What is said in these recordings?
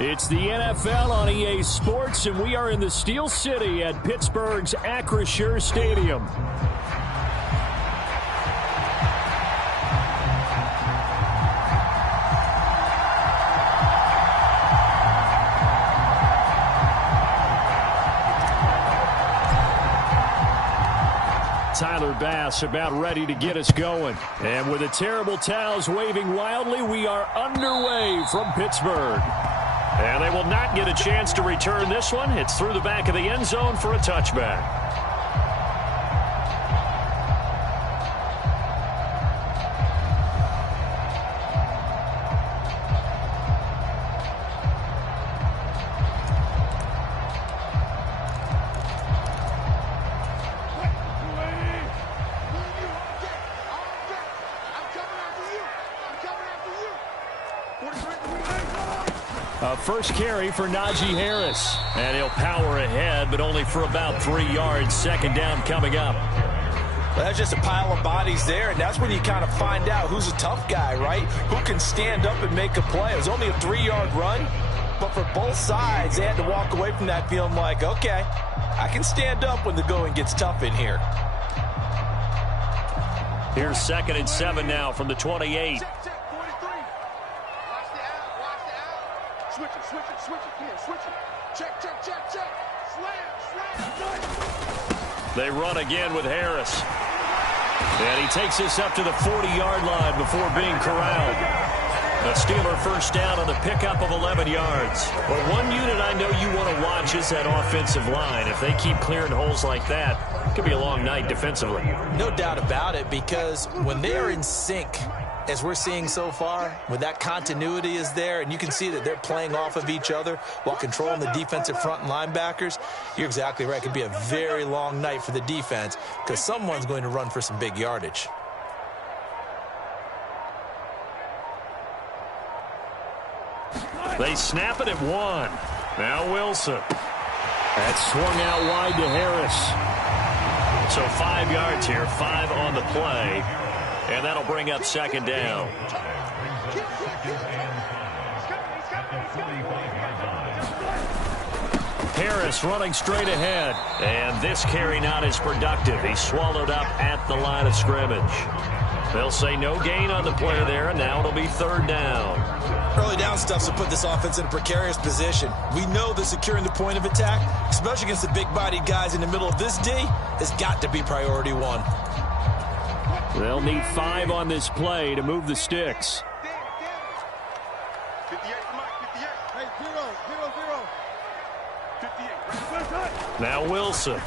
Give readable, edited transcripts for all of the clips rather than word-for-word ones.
It's the NFL on EA Sports, and we are in the Steel City at Pittsburgh's Acrisure Stadium. Tyler Bass about ready to get us going. And with the terrible towels waving wildly, we are underway from Pittsburgh. And they will not get a chance to return this one. It's through the back of the end zone for a touchback. First carry for Najee Harris. And he'll power ahead, but only for about 3 yards. Second down coming up. Well, that's just a pile of bodies there, and that's when you kind of find out who's a tough guy, right? Who can stand up and make a play. It was only a 3-yard run, but for both sides, they had to walk away from that feeling like, okay, I can stand up when the going gets tough in here. Here's 2nd and 7 now from the 28. They run again with Harris. And he takes this up to the 40-yard line before being corralled. A Steeler first down on the pickup of 11 yards. Well, one unit I know you want to watch is that offensive line. If they keep clearing holes like that, it could be a long night defensively. No doubt about it, because when they're in sync, as we're seeing so far, when that continuity is there, and you can see that they're playing off of each other while controlling the defensive front and linebackers, you're exactly right. It could be a very long night for the defense because someone's going to run for some big yardage. They snap it at 1. Now Wilson. That's swung out wide to Harris. So 5 yards here, 5 on the play. And that'll bring up second down. Harris running straight ahead. And this carry not as productive. He's swallowed up at the line of scrimmage. They'll say no gain on the play there, and now it'll be 3rd down. Early down stuff to put this offense in a precarious position. We know that securing the point of attack, especially against the big-bodied guys in the middle of this D, has got to be priority 1. They'll need 5 on this play to move the sticks. Now Wilson.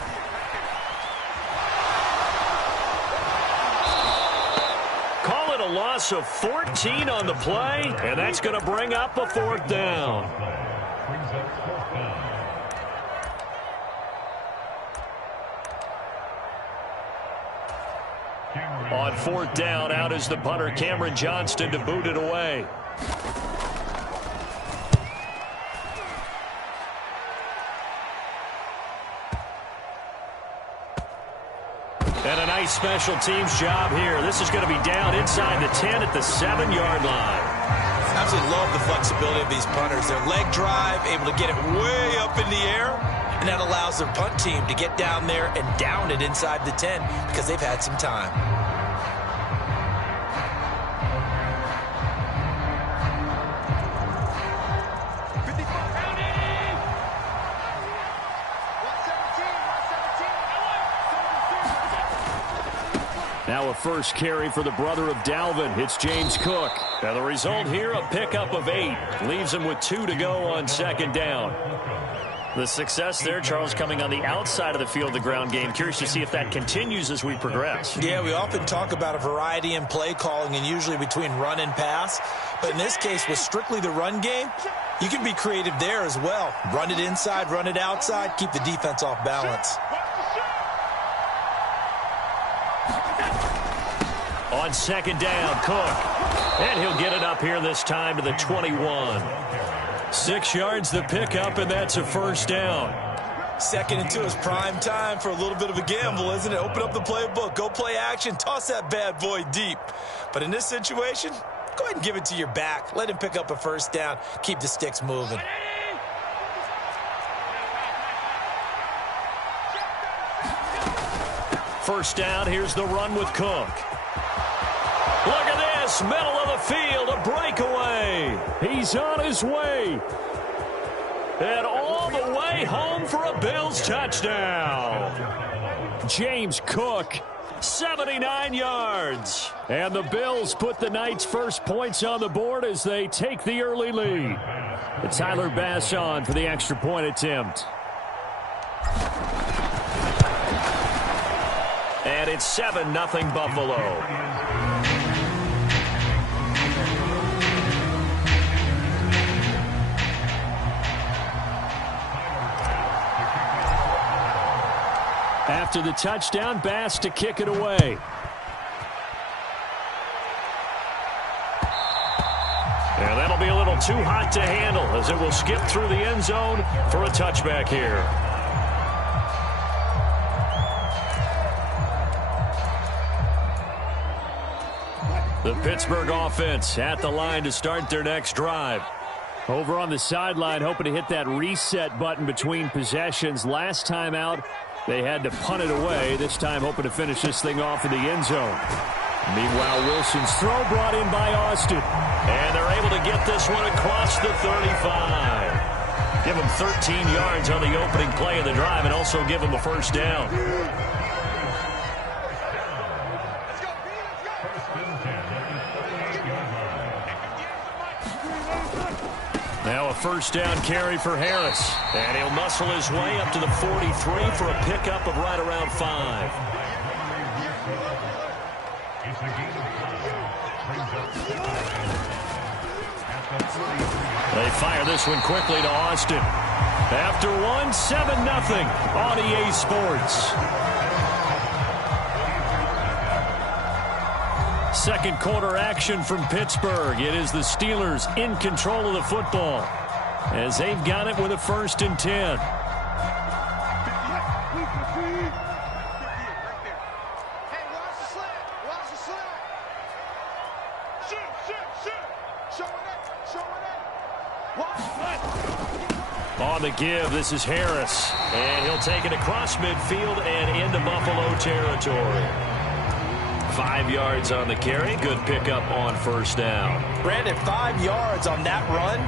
Call it a loss of 14 on the play, and that's going to bring up a 4th down. On 4th down, out is the punter, Cameron Johnston, to boot it away. And a nice special teams job here. This is going to be down inside the 10 at the 7-yard line. I absolutely love the flexibility of these punters. Their leg drive, able to get it way up in the air, and that allows their punt team to get down there and down it inside the 10 because they've had some time. Now a first carry for the brother of Dalvin. It's James Cook. Now the result here, a pickup of 8. Leaves him with 2 to go on 2nd down. The success there, Charles, coming on the outside of the field, the ground game. Curious to see if that continues as we progress. Yeah, we often talk about a variety in play calling and usually between run and pass. But in this case, with strictly the run game, you can be creative there as well. Run it inside, run it outside, keep the defense off balance. On 2nd down, Cook. And he'll get it up here this time to the 21. 6 yards the pickup, and that's a first down. 2nd and 2 is prime time for a little bit of a gamble, isn't it? Open up the playbook, go play action, toss that bad boy deep. But in this situation, go ahead and give it to your back. Let him pick up a first down. Keep the sticks moving. First down, here's the run with Cook. Look at this, middle of the field, a breakaway. He's on his way. And all the way home for a Bills touchdown. James Cook, 79 yards. And the Bills put the night's first points on the board as they take the early lead. Tyler Bass on for the extra point attempt. And it's 7-0 Buffalo. After the touchdown, Bass to kick it away. And that'll be a little too hot to handle as it will skip through the end zone for a touchback here. The Pittsburgh offense at the line to start their next drive. Over on the sideline, hoping to hit that reset button between possessions. Last time out, they had to punt it away. This time, hoping to finish this thing off in the end zone. Meanwhile, Wilson's throw brought in by Austin. And they're able to get this one across the 35. Give them 13 yards on the opening play of the drive and also give them a first down. Now a first down carry for Harris. And he'll muscle his way up to the 43 for a pickup of right around 5. They fire this one quickly to Austin. After one, 7-0 on EA Sports. Second quarter action from Pittsburgh. It is the Steelers in control of the football as they've got it with a 1st and 10. On the give, this is Harris. And he'll take it across midfield and into Buffalo territory. 5 yards on the carry. Good pickup on first down. Brandon, 5 yards on that run.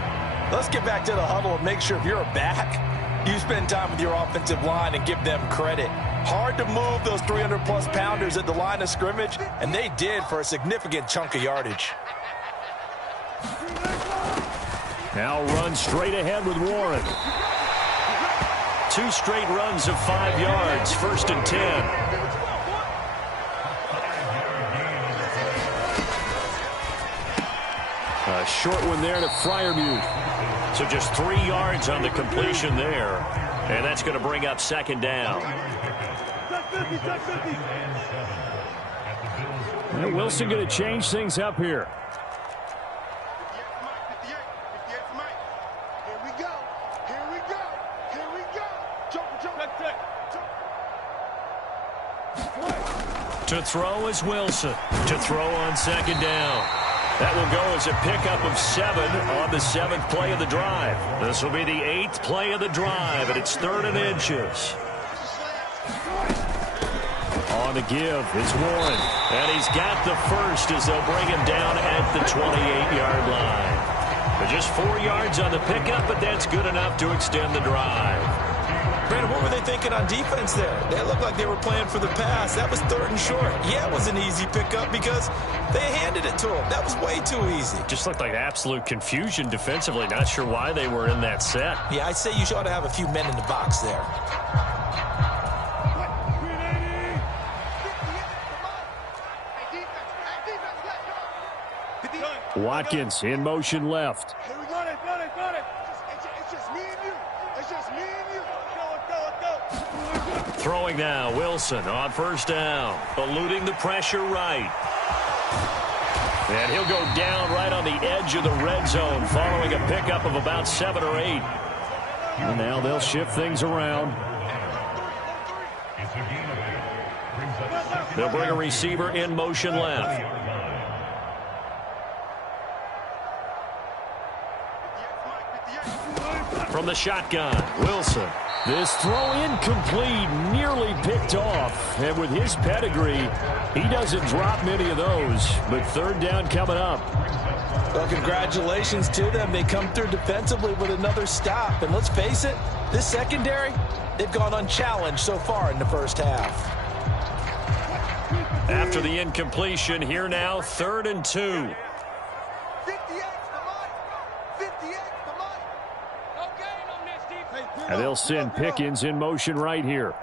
Let's get back to the huddle and make sure if you're a back, you spend time with your offensive line and give them credit. Hard to move those 300-plus pounders at the line of scrimmage, and they did for a significant chunk of yardage. Now run straight ahead with Warren. 2 straight runs of 5 yards. 1st and 10. A short one there to Freiermuth. So just 3 yards on the completion there. And that's going to bring up 2nd down. And Wilson going to change things up here. To throw is Wilson. To throw on 2nd down. That will go as a pickup of 7 on the 7th play of the drive. This will be the 8th play of the drive, and it's 3rd and inches. On the give is Warren. And he's got the first as they'll bring him down at the 28-yard line. But just 4 yards on the pickup, but that's good enough to extend the drive. Brandon, what were they thinking on defense there? They looked like they were playing for the pass. That was 3rd and short. Yeah, it was an easy pickup because they handed it to him. That was way too easy. Just looked like absolute confusion defensively. Not sure why they were in that set. Yeah, I'd say you ought to have a few men in the box there. Watkins in motion left. Throwing now, Wilson on 1st down. Eluding the pressure right. And he'll go down right on the edge of the red zone following a pickup of about 7 or 8. And now they'll shift things around. They'll bring a receiver in motion left. from the shotgun. Wilson. This throw incomplete, nearly picked off. And with his pedigree, he doesn't drop many of those. But third down coming up. Well, congratulations to them. They come through defensively with another stop. And let's face it, this secondary, they've gone unchallenged so far in the first half. After the incompletion, here now, 3rd and 2. And they'll send Pickens in motion right here.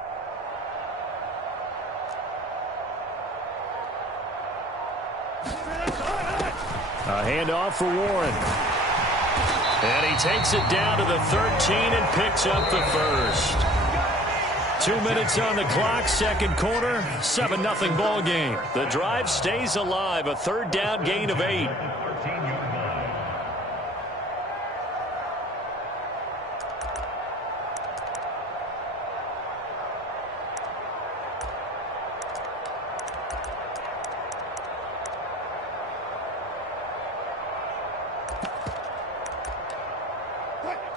A handoff for Warren. And he takes it down to the 13 and picks up the first. 2 minutes on the clock, second quarter, 7-0 ball game. The drive stays alive, a third down gain of 8.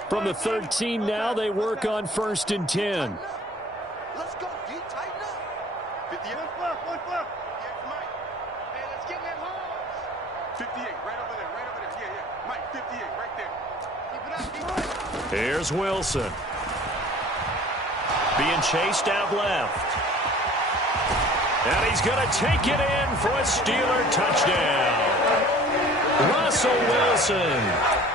From the 13 now, they work on 1st and 10. Let's go. You tighten up. 58. One fluff. Yeah, Mike. Hey, let's get in that hole. 58. Right over there. Right over there. Yeah, yeah. Mike, 58. Right there. Keep it up. Keep it up. Here's Wilson. Being chased out left. And he's going to take it in for a Steeler touchdown. Russell Wilson.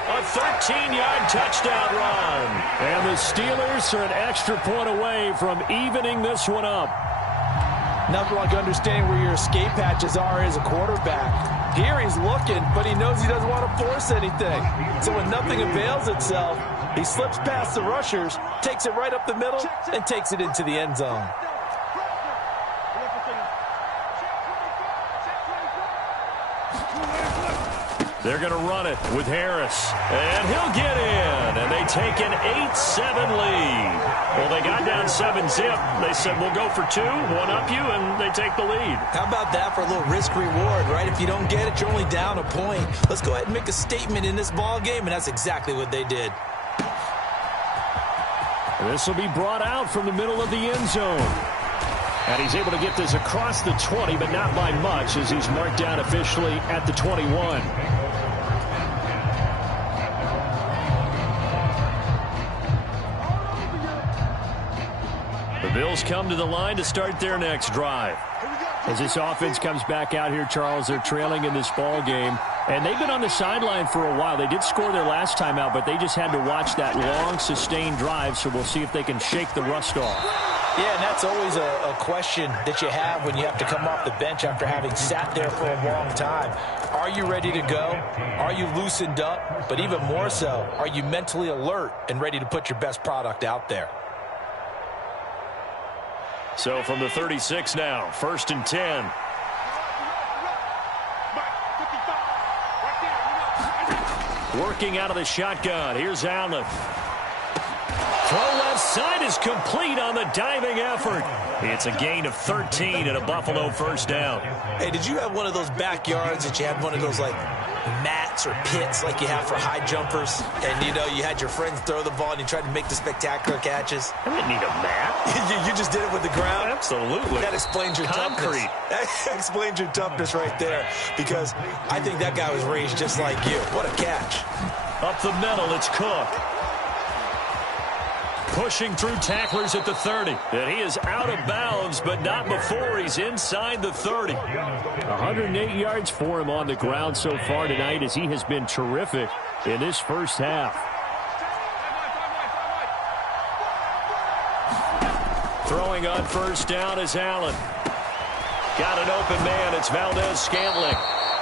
A 13-yard touchdown run. And the Steelers are an extra point away from evening this one up. Nothing like understanding where your escape hatches are as a quarterback. Here he's looking, but he knows he doesn't want to force anything. So when nothing avails itself, he slips past the rushers, takes it right up the middle, and takes it into the end zone. They're going to run it with Harris. And he'll get in. And they take an 8-7 lead. Well, they got down 7-zip. They said, we'll go for 2, one up you, and they take the lead. How about that for a little risk-reward, right? If you don't get it, you're only down a point. Let's go ahead and make a statement in this ball game, and that's exactly what they did. This will be brought out from the middle of the end zone. And he's able to get this across the 20, but not by much, as he's marked down officially at the 21. The Bills come to the line to start their next drive. As this offense comes back out here, Charles, they're trailing in this ball game. And they've been on the sideline for a while. They did score their last time out, but they just had to watch that long, sustained drive. So we'll see if they can shake the rust off. Yeah, and that's always a question that you have when you have to come off the bench after having sat there for a long time. Are you ready to go? Are you loosened up? But even more so, are you mentally alert and ready to put your best product out there? So from the 36 now, 1st and 10. Working out of the shotgun. Here's Allen. Throw left side is complete on the diving effort. It's a gain of 13 and a Buffalo first down. Hey, did you have one of those backyards that you had one of those, like, mats or pits like you have for high jumpers? And, you know, you had your friends throw the ball and you tried to make the spectacular catches? I didn't need a mat. You just did it with the ground? Absolutely. That explains your toughness. That explains your toughness right there, because I think that guy was raised just like you. What a catch. Up the middle, it's Cook. Pushing through tacklers at the 30. And he is out of bounds, but not before he's inside the 30. 108 yards for him on the ground so far tonight, as he has been terrific in this first half. Throwing on first down is Allen. Got an open man. It's Valdez-Scantling.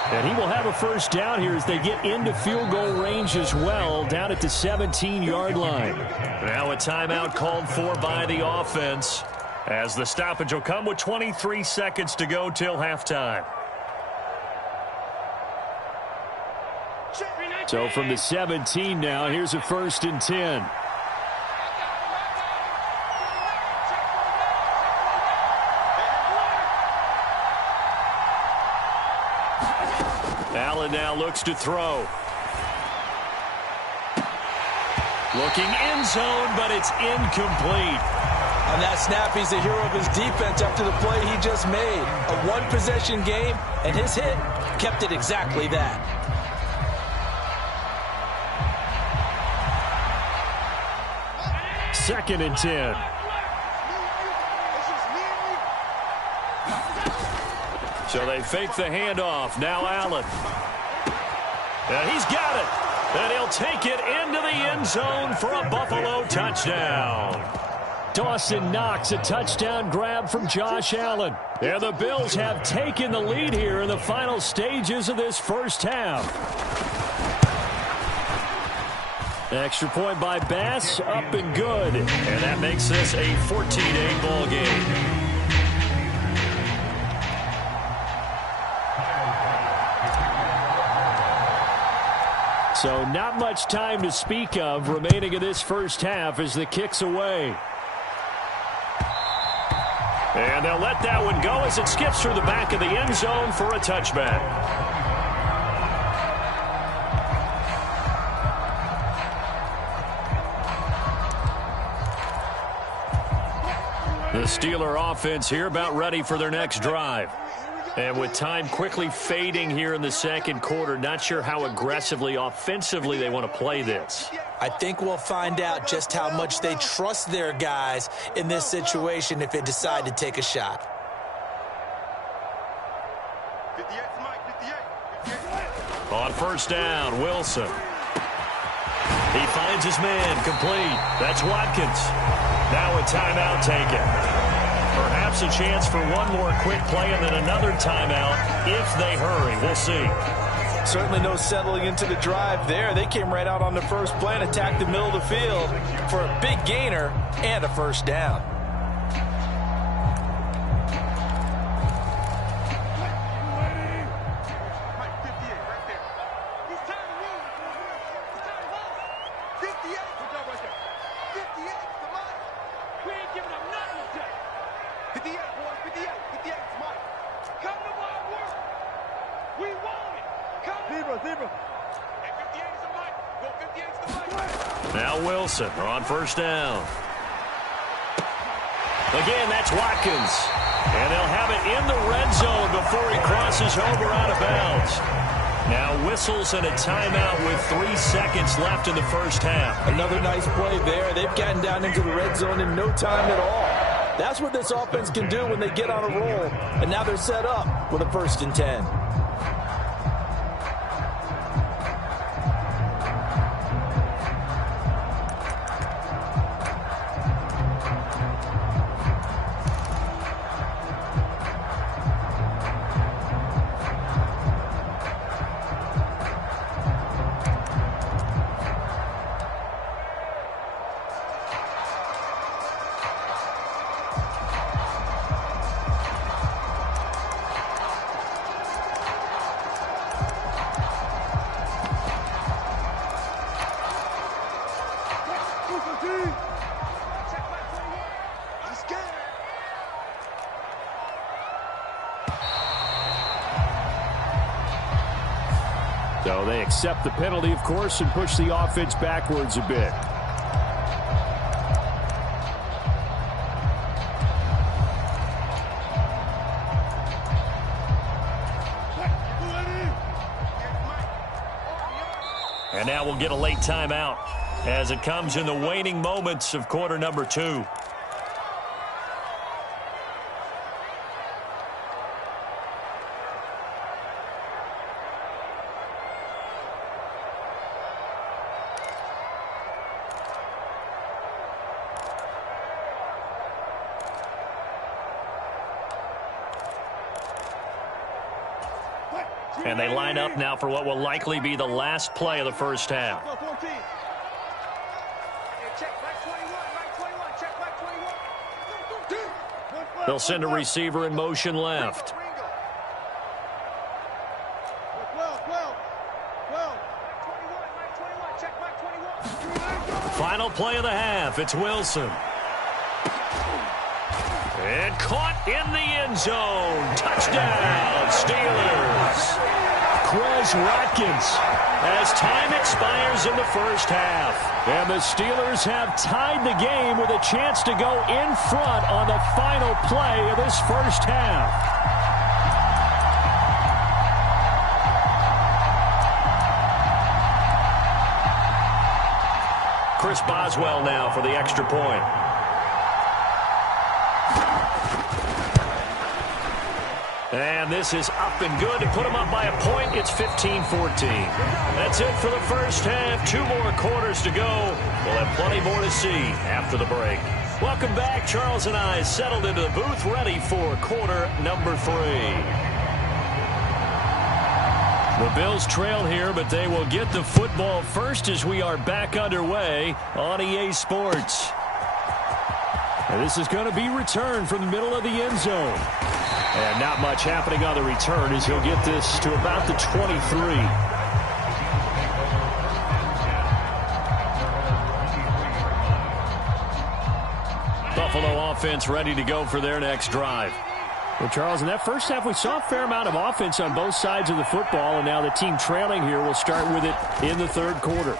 And he will have a first down here as they get into field goal range as well, down at the 17-yard line. Now a timeout called for by the offense, as the stoppage will come with 23 seconds to go till halftime. So from the 17 now, here's a 1st and 10. Allen now looks to throw. Looking end zone, but it's incomplete. On that snap, he's the hero of his defense after the play he just made. A one-possession game, and his hit kept it exactly that. Second and 10. So they fake the handoff. Now Allen. And he's got it. And he'll take it into the end zone for a Buffalo touchdown. Dawson Knox, a touchdown grab from Josh Allen. And the Bills have taken the lead here in the final stages of this first half. Extra point by Bass, up and good. And that makes this a 14-8 ball game. So not much time to speak of remaining in this first half as the kick's away. And they'll let that one go as it skips through the back of the end zone for a touchback. The Steeler offense here about ready for their next drive. And with time quickly fading here in the second quarter, not sure how aggressively, offensively they want to play this. I think we'll find out just how much they trust their guys in this situation if they decide to take a shot. 58 to Mike, 58. On first down, Wilson. He finds his man, complete. That's Watkins. Now a timeout taken. Perhaps a chance for one more quick play and then another timeout if they hurry. We'll see. Certainly no settling into the drive there. They came right out on the first play and attacked the middle of the field for a big gainer and a first down. Mike, 58 right there. He's trying to move. He's trying to move. 58. Good job right there. 58 to Mike. We ain't giving up nothing today. 58, boys. 58. 58 to Mike. Come to my work. We want it. Come on. Zebra. And 58 is to Mike. Go 58 is to Mike. Now Wilson on first down. Again, that's Watkins. And they'll have it in the red zone before he crosses over out of bounds. Now whistles and a timeout with 3 seconds left in the first half. Another nice play there. They've gotten down into the red zone in no time at all. That's what this offense can do when they get on a roll. And now they're set up with a 1st and 10. So they accept the penalty, of course, and push the offense backwards a bit. And now we'll get a late timeout as it comes in the waning moments of quarter number 2. And they line up now for what will likely be the last play of the first half. They'll send a receiver in motion left. Final play of the half. It's Wilson. And caught in the end zone. Touchdown, Steelers. Quez Watkins as time expires in the first half. And the Steelers have tied the game with a chance to go in front on the final play of this first half. Chris Boswell now for the extra point. And this is up and good to put them up by a point. It's 15-14. That's it for the first half. 2 more quarters to go. We'll have plenty more to see after the break. Welcome back. Charles and I settled into the booth, ready for quarter number 3. The Bills trail here, but they will get the football first as we are back underway on EA Sports. And this is going to be returned from the middle of the end zone. And not much happening on the return as he'll get this to about the 23. Buffalo offense ready to go for their next drive. Well, Charles, in that first half, we saw a fair amount of offense on both sides of the football, and now the team trailing here will start with it in the third quarter.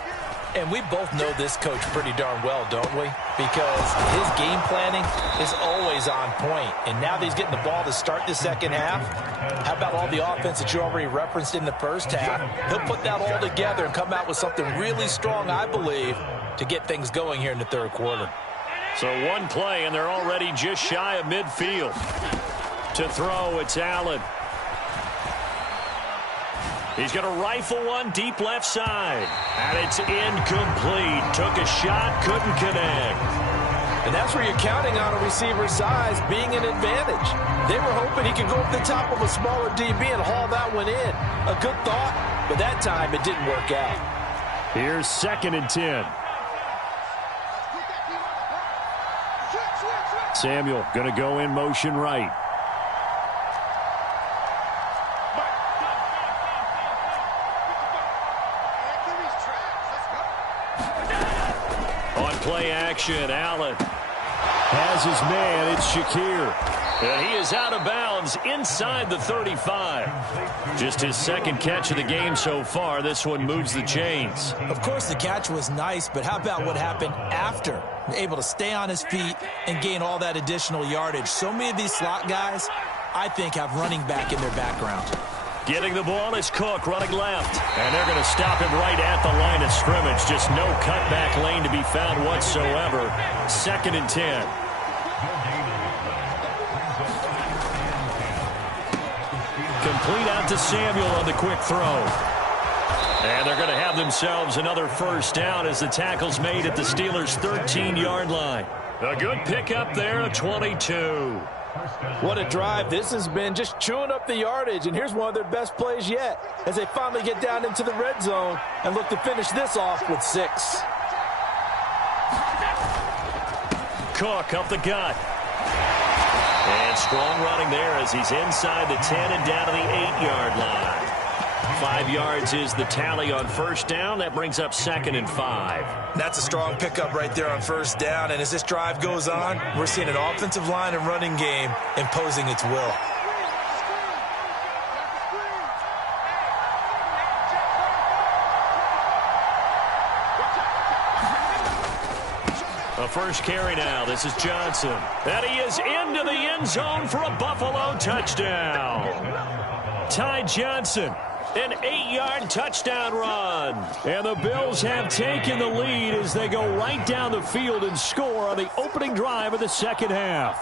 And we both know this coach pretty darn well, don't we? Because his game planning is always on point. And now that he's getting the ball to start the second half, how about all the offense that you already referenced in the first half? He'll put that all together and come out with something really strong, I believe, to get things going here in the third quarter. So one play, and they're already just shy of midfield. To throw, it's Allen. He's going to rifle one deep left side. And it's incomplete. Took a shot, couldn't connect. And that's where you're counting on a receiver's size being an advantage. They were hoping he could go up the top of a smaller DB and haul that one in. A good thought, but that time it didn't work out. Here's 2nd and 10. Samuel going to go in motion right. Play action, Allen has his man. It's Shakir. And he is out of bounds inside the 35. Just his 2nd catch of the game so far. This one moves the chains. Of course, the catch was nice, but how about what happened after? Able to stay on his feet and gain all that additional yardage. So many of these slot guys, I think, have running back in their background. Getting the ball is Cook running left. And they're going to stop him right at the line of scrimmage. Just no cutback lane to be found whatsoever. 2nd and 10. Complete out to Samuel on the quick throw. And they're going to have themselves another first down as the tackle's made at the Steelers' 13-yard line. A good pickup there, a 22. What a drive this has been, just chewing up the yardage, and here's one of their best plays yet as they finally get down into the red zone and look to finish this off with 6. Cook up the gut. And strong running there as he's inside the 10 and down to the 8-yard line. 5 yards is the tally on first down. That brings up 2nd and 5. That's a strong pickup right there on first down. And as this drive goes on, we're seeing an offensive line and running game imposing its will. A first carry now. This is Johnson. And he is into the end zone for a Buffalo touchdown. Ty Johnson. An 8-yard touchdown run. And the Bills have taken the lead as they go right down the field and score on the opening drive of the second half.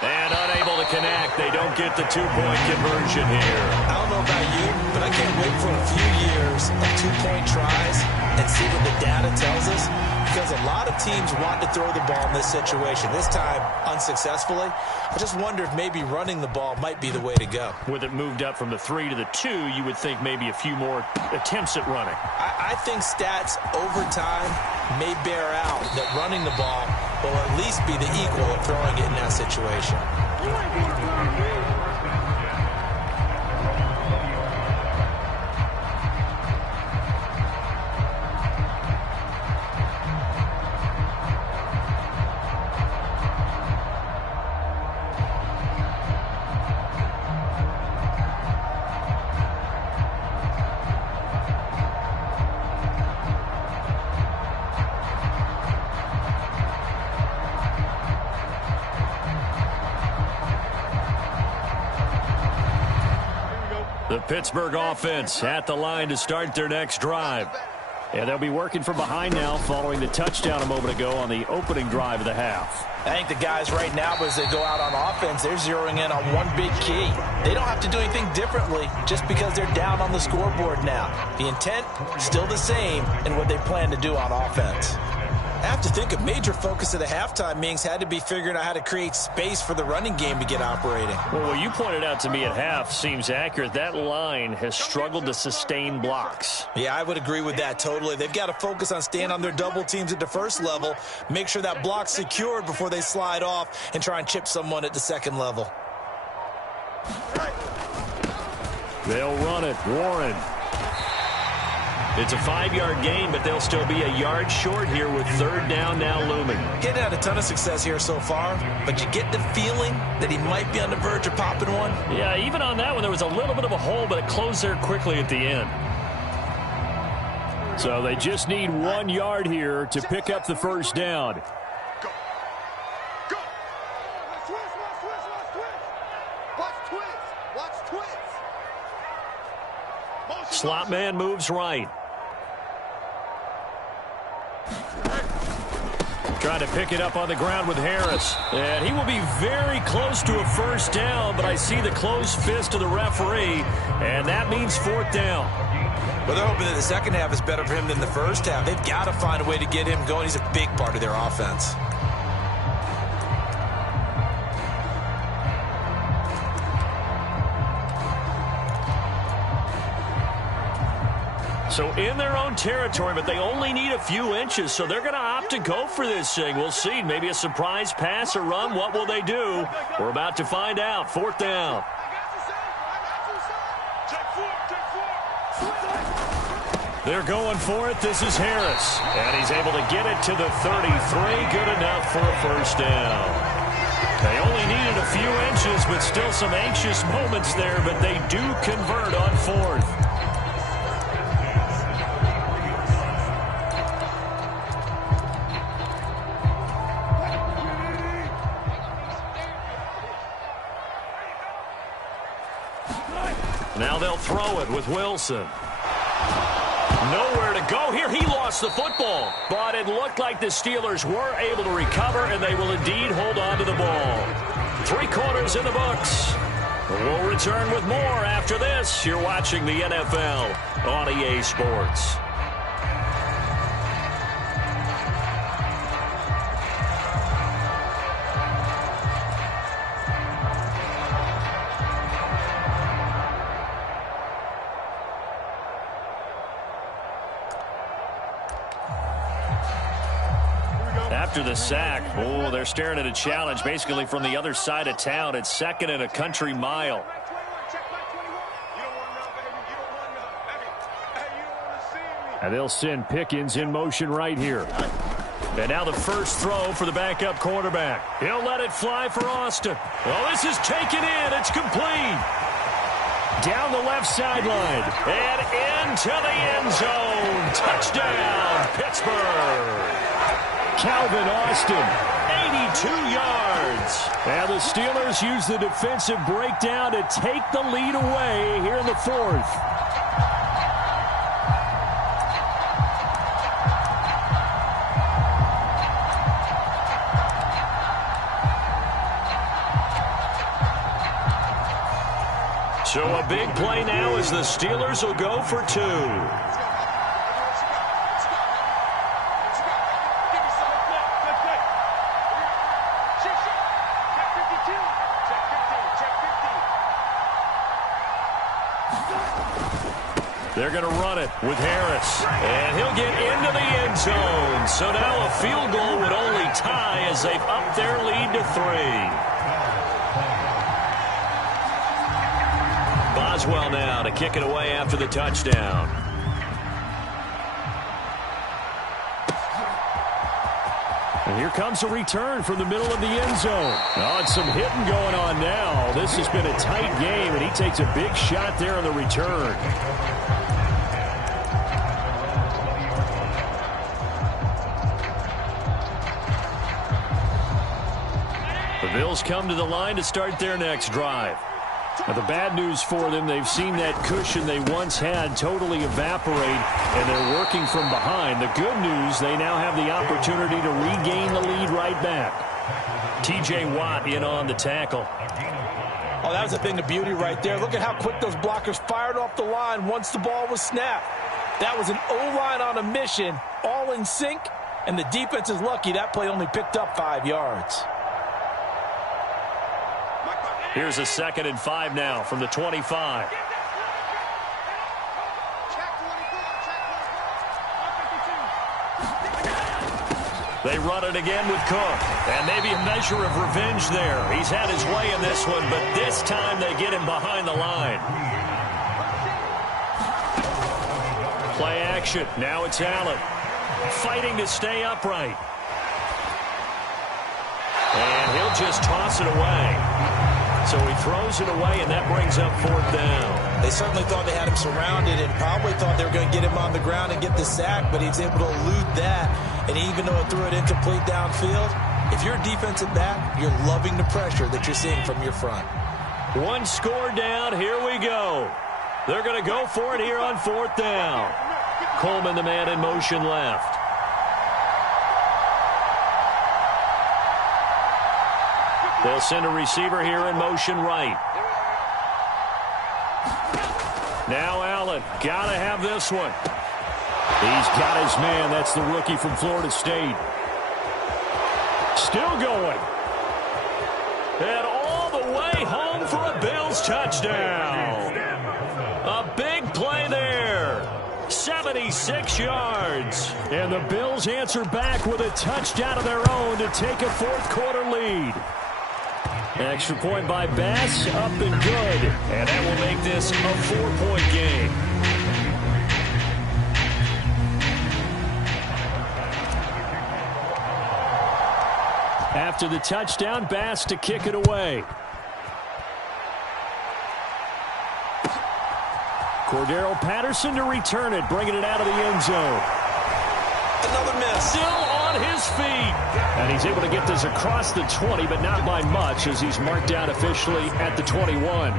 And unable to connect. They don't get the 2-point conversion here. I don't know about you, but I can't wait for a few years of 2-point tries and see what the data tells us. Because a lot of teams want to throw the ball in this situation. This time, unsuccessfully. I just wonder if maybe running the ball might be the way to go. With it moved up from the 3 to the 2, you would think maybe a few more attempts at running. I think stats over time may bear out that running the ball will at least be the equal of throwing it in that situation. The Pittsburgh offense at the line to start their next drive. Yeah, they'll be working from behind now following the touchdown a moment ago on the opening drive of the half. I think the guys right now, as they go out on offense, they're zeroing in on one big key. They don't have to do anything differently just because they're down on the scoreboard now. The intent, still the same in what they plan to do on offense. I have to think a major focus of the halftime meetings had to be figuring out how to create space for the running game to get operating. Well, what you pointed out to me at half seems accurate. That line has struggled to sustain blocks. Yeah, I would agree with that totally. They've got to focus on staying on their double teams at the first level, make sure that block's secured before they slide off and try and chip someone at the second level. They'll run it. Warren. It's a 5-yard gain, but they'll still be a yard short here with third down now looming. Getting had a ton of success here so far, but you get the feeling that he might be on the verge of popping one. Yeah, even on that one, there was a little bit of a hole, but it closed there quickly at the end. So they just need 1 yard here to pick up the first down. Go. Go. Watch twist, watch twist, watch twist. Watch twist, watch twist. Slot man moves right. Trying to pick it up on the ground with Harris. And he will be very close to a first down, but I see the closed fist of the referee, and that means fourth down. Well, they're hoping that the second half is better for him than the first half. They've got to find a way to get him going. He's a big part of their offense. So in their own territory, but they only need a few inches, so they're going to opt to go for this thing. We'll see. Maybe a surprise pass or run. What will they do? We're about to find out. Fourth down. They're going for it. This is Harris. And he's able to get it to the 33. Good enough for a first down. They only needed a few inches, but still some anxious moments there, but they do convert on fourth. Now they'll throw it with Wilson. Nowhere to go here. He lost the football, but it looked like the Steelers were able to recover, and they will indeed hold on to the ball. 3 quarters in the books. We'll return with more after this. You're watching the NFL on EA Sports. After the sack, oh, they're staring at a challenge basically from the other side of town. It's second and a country mile. And they'll send Pickens in motion right here. And now the first throw for the backup quarterback. He'll let it fly for Austin. Well, this is taken in. It's complete. Down the left sideline. And into the end zone. Touchdown, Pittsburgh. Calvin Austin, 82 yards. And the Steelers use the defensive breakdown to take the lead away here in the fourth. So a big play now as the Steelers will go for 2. They're going to run it with Harris. And he'll get into the end zone. So now a field goal would only tie as they've upped their lead to 3. Boswell now to kick it away after the touchdown. And here comes a return from the middle of the end zone. Oh, it's some hitting going on now. This has been a tight game, and he takes a big shot there on the return. The Bills come to the line to start their next drive. Now, the bad news for them, they've seen that cushion they once had totally evaporate, and they're working from behind. The good news, they now have the opportunity to regain the lead right back. T.J. Watt in on the tackle. Oh, that was a thing of beauty right there. Look at how quick those blockers fired off the line once the ball was snapped. That was an O-line on a mission, all in sync, and the defense is lucky that play only picked up 5 yards. Here's a 2nd and 5 now from the 25. They run it again with Cook. And maybe a measure of revenge there. He's had his way in this one, but this time they get him behind the line. Play action. Now it's Allen. Fighting to stay upright. And he'll just toss it away. So he throws it away, and that brings up 4th down. They certainly thought they had him surrounded and probably thought they were going to get him on the ground and get the sack, but he's able to elude that. And even though it threw it incomplete downfield, if you're a defensive back, you're loving the pressure that you're seeing from your front. 1 score down. Here we go. They're going to go for it here on 4th down. Coleman, the man in motion left. They'll send a receiver here in motion right. Now Allen. Got to have this one. He's got his man. That's the rookie from Florida State. Still going. And all the way home for a Bills touchdown. A big play there. 76 yards. And the Bills answer back with a touchdown of their own to take a 4th quarter lead. Extra point by Bass, up and good. And that will make this a 4-point game. After the touchdown, Bass to kick it away. Cordero Patterson to return it, bringing it out of the end zone. Another miss. Still on his feet. And he's able to get this across the 20, but not by much, as he's marked out officially at the 21.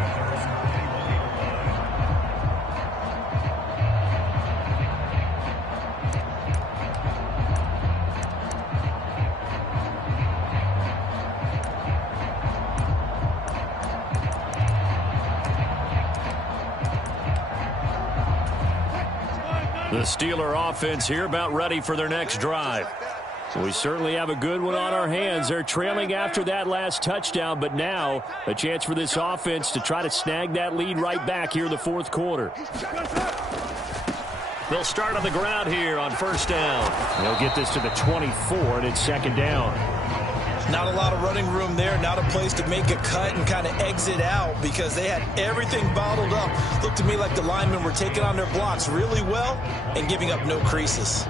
The Steeler offense here about ready for their next drive. We certainly have a good one on our hands. They're trailing after that last touchdown, but now a chance for this offense to try to snag that lead right back here in the 4th quarter. They'll start on the ground here on 1st down. They'll get this to the 24, and it's 2nd down. Not a lot of running room there, not a place to make a cut and kind of exit out because they had everything bottled up. Looked to me like the linemen were taking on their blocks really well and giving up no creases.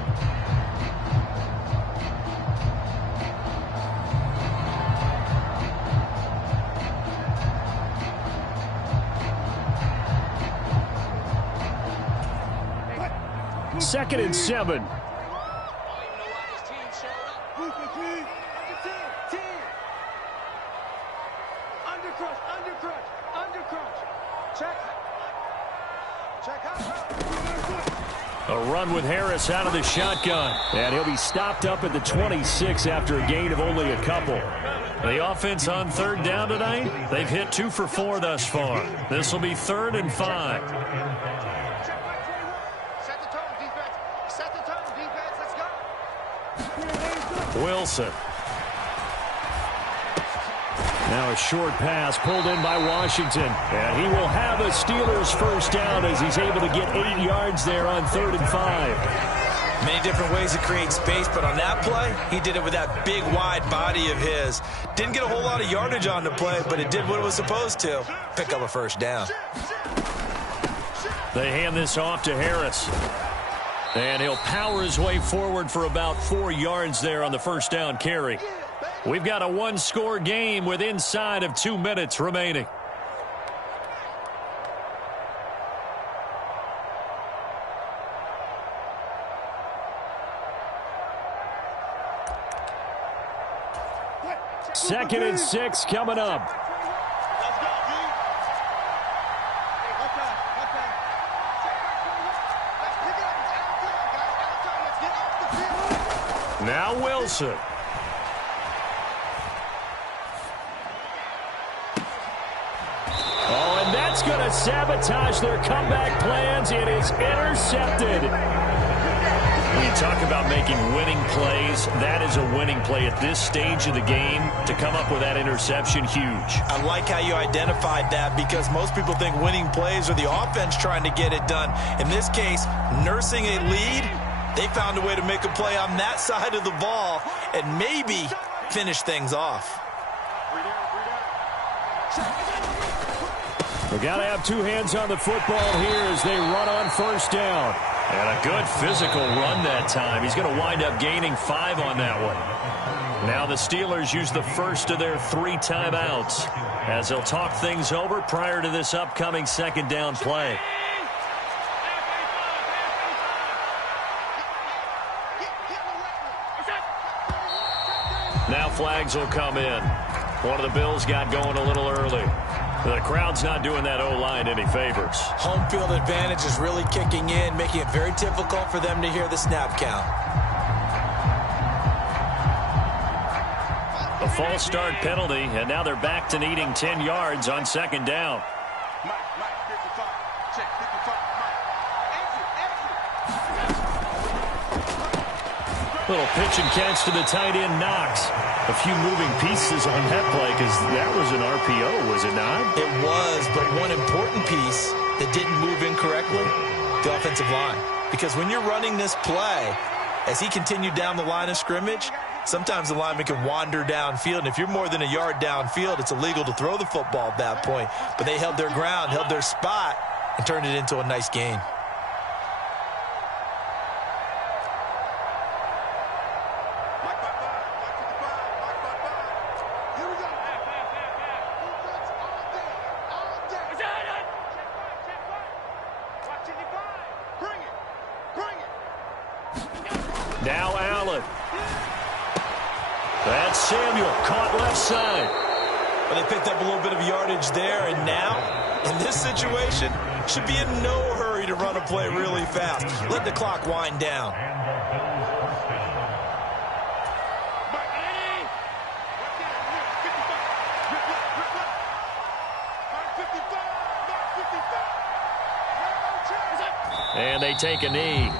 Second and 7. A run with Harris out of the shotgun. And he'll be stopped up at the 26 after a gain of only a couple. The offense on 3rd down tonight, they've hit 2 for 4 thus far. This will be 3rd and 5. Set the tone, defense. Set the tone, defense. Let's go. Wilson. Now a short pass pulled in by Washington. And he will have a Steelers 1st down as he's able to get 8 yards there on 3rd and 5. Many different ways to create space, but on that play, he did it with that big, wide body of his. Didn't get a whole lot of yardage on the play, but it did what it was supposed to. Pick up a 1st down. They hand this off to Harris. And he'll power his way forward for about 4 yards there on the 1st down carry. We've got a 1-score game with inside of 2 minutes remaining. Second and 6 coming up. Now Wilson. Oh, and that's going to sabotage their comeback plans. It is intercepted. When you talk about making winning plays, that is a winning play at this stage of the game. To come up with that interception, huge. I like how you identified that, because most people think winning plays are the offense trying to get it done. In this case, nursing a lead, they found a way to make a play on that side of the ball and maybe finish things off. We got to have two hands on the football here as they run on first down. And a good physical run that time. He's going to wind up gaining 5 on that one. Now the Steelers use the first of their 3 timeouts as they'll talk things over prior to this upcoming second down play. Now flags will come in. One of the Bills got going a little early. The crowd's not doing that O-line any favors. Home field advantage is really kicking in, making it very difficult for them to hear the snap count. A false start penalty, and now they're back to needing 10 yards on second down. Little pitch and catch to the tight end, Knox. A few moving pieces on that play, because that was an RPO, was it not? It was, but one important piece that didn't move incorrectly, the offensive line. Because when you're running this play, as he continued down the line of scrimmage, sometimes the lineman can wander downfield, and if you're more than a yard downfield, it's illegal to throw the football at that point. But they held their ground, held their spot, and turned it into a nice gain. Now Allen. That's Samuel, caught left side. Well, they picked up a little bit of yardage there, and now, in this situation, should be in no hurry to run a play really fast. Let the clock wind down. And they take a knee.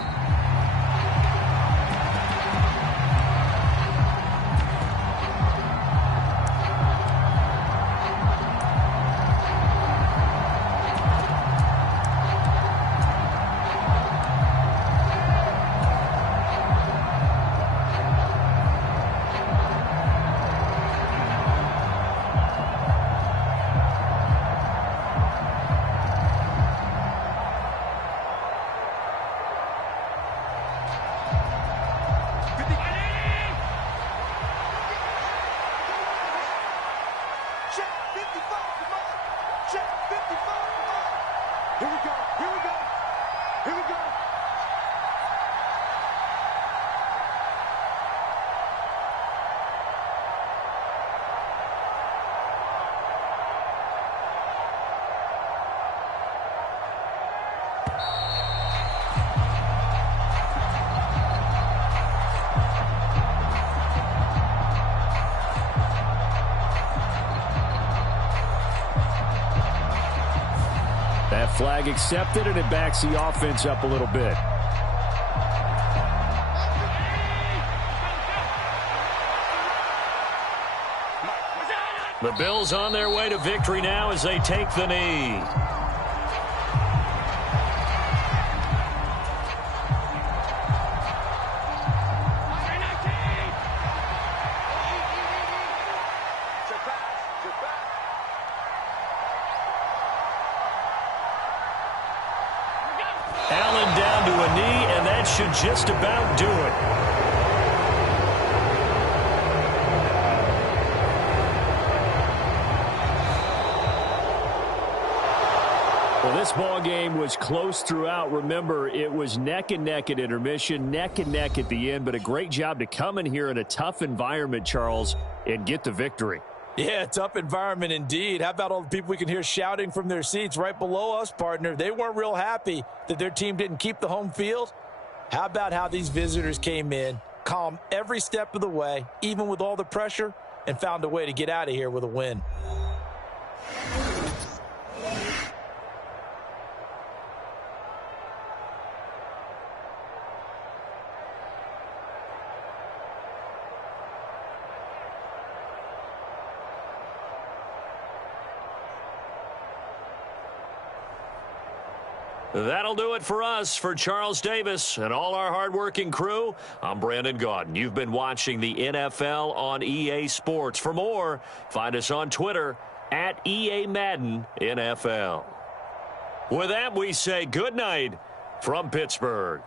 That flag accepted, and it backs the offense up a little bit. The Bills on their way to victory now as they take the knee. Allen down to a knee, and that should just about do it. Well, this ball game was close throughout. Remember, it was neck and neck at intermission, neck and neck at the end, but a great job to come in here in a tough environment, Charles, and get the victory. Yeah, tough environment indeed. How about all the people we can hear shouting from their seats right below us, partner? They weren't real happy that their team didn't keep the home field. How about how these visitors came in, calm every step of the way, even with all the pressure, and found a way to get out of here with a win. That'll do it for us. For Charles Davis and all our hardworking crew, I'm Brandon Gaudin. You've been watching the NFL on EA Sports. For more, find us on Twitter at EA Madden NFL. With that, we say good night from Pittsburgh.